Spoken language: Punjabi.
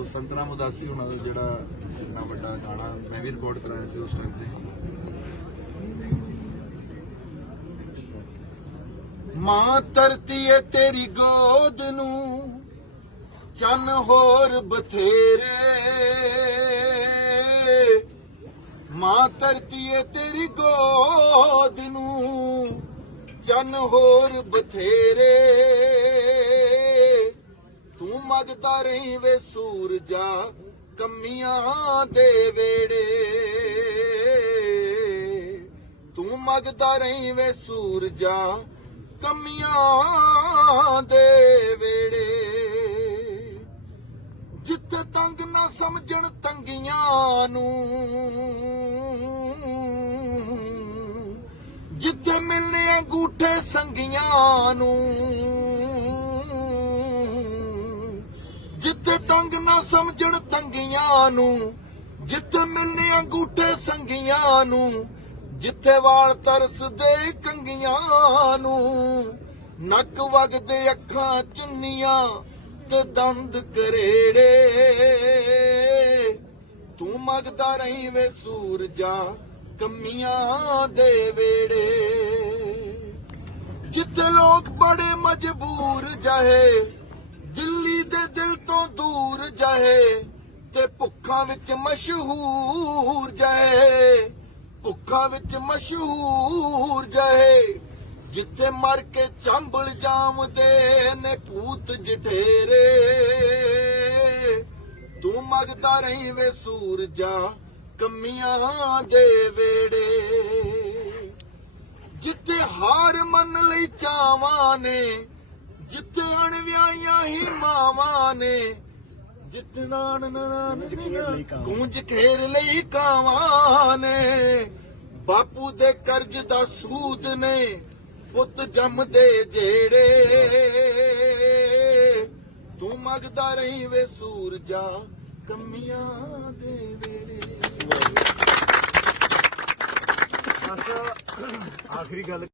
ਸੋ ਸੰਤਰਾਮ ਉਦਾਸੀ ਉਹਨਾਂ ਦਾ ਜਿਹੜਾ ਇੰਨਾ ਵੱਡਾ ਗਾਣਾ ਮੈਂ ਵੀ ਰਿਕਾਰਡ ਕਰਾਇਆ ਸੀ ਉਸ ਟਾਈਮ ਤੇ। ਮਾਂ ਧਰਤੀ ਏ ਤੇਰੀ ਗੋਦ ਨੂੰ, ਚੰਨ ਹੋਰ ਬਥੇਰੇ। ਮਾਂ ਧਰਤੀ ਏ ਤੇਰੀ ਗੋਦ ਨੂੰ, ਚੰਨ ਹੋਰ ਬਥੇਰੇ। ਤੂੰ ਰਹੀ ਵੇ ਸੂਰਜਾ, ਕਮੀਆਂ ਦੇ ਵੇੜੇ। ਤੂੰ ਮੰਗਦਾ ਰਹੀ ਵੇ ਸੂਰਜਾ, ਕਮੀਆਂ ਦੇ ਵੇੜੇ। ਜਿੱਥੇ ਤੰਗ ਨਾ ਸਮਝਣ ਤੰਗੀਆਂ ਨੂੰ, ਜਿੱਥੇ ਮਿਲਨੇ ਅੰਗੂਠੇ ਸੰਗੀਆਂ ਨੂੰ ਤੰਗ ਨਾ ਸਮਝਣ ਤੰਗੀਆਂ ਨੂੰ, ਜਿੱਥੇ ਮਿਲਨੇ ਅੰਗੂਠੇ ਸੰਗੀਆਂ ਨੂੰ, ਜਿੱਥੇ ਵਾਲ ਤਰਸਦੇ ਕੰਗੀਆਂ ਨੂੰ। ਨੱਕ ਵਗਦੇ ਅੱਖਾਂ ਚੁੰਨੀਆਂ ਤੇ ਦੰਦ ਕਰੇੜੇ। ਤੂੰ ਮੰਗਦਾ ਰਹੀ ਵੇ ਸੂਰਜਾ ਕੰਮੀਆਂ ਦੇ ਵੇੜੇ। ਜਿੱਥੇ ਲੋਕ ਬੜੇ ਮਜਬੂਰ ਜਾਹੇ, ਦਿੱਲੀ ਦੇ ਦਿਲ ਤੋਂ ਦੂਰ ਭੁੱਖਾਂ ਵਿੱਚ ਮਸ਼ਹੂਰ ਜਾਏ ਭੁੱਖਾਂ ਵਿੱਚ ਮਸ਼ਹੂਰ ਜਾਏ ਜਿੱਥੇ ਮਰ ਕੇ ਚੰਬਲ ਜਾਮਦੇ ਨੇ ਭੂਤ ਜਠੇਰੇ। ਤੂੰ ਮਗਦਾ ਰਹੀ ਵੇ ਸੂਰਜਾ ਕੰਮੀਆਂ ਦੇ ਵੇੜੇ, ਜਿੱਥੇ ਹਾਰ ਮੰਨ ਲਈ ਚਾਵਾਂ ਨੇ, ਜਿੱਥੇ ਅਣਵਿਆਈਆਂ ਹੀ ਮਾਵਾਂ ਨੇ ਜਿੱਥੇ ਨਾਨ ਨਾਨ ਗੂੰਜ ਖੇਰ ਲਈ ਕਾਵਾਂ। ਨੇ। ਬਾਪੂ ਦੇ ਕਰਜ਼ ਦਾ ਸੂਦ ਨੇ ਪੁੱਤ ਜੰਮਦੇ ਜਿਹੜੇ ਤੂੰ ਮੰਗਦਾ ਰਹੀ ਵੇ ਸੂਰਜਾ ਕੰਮੀਆਂ ਦੇ ਬਸ ਆਖਰੀ ਗੱਲ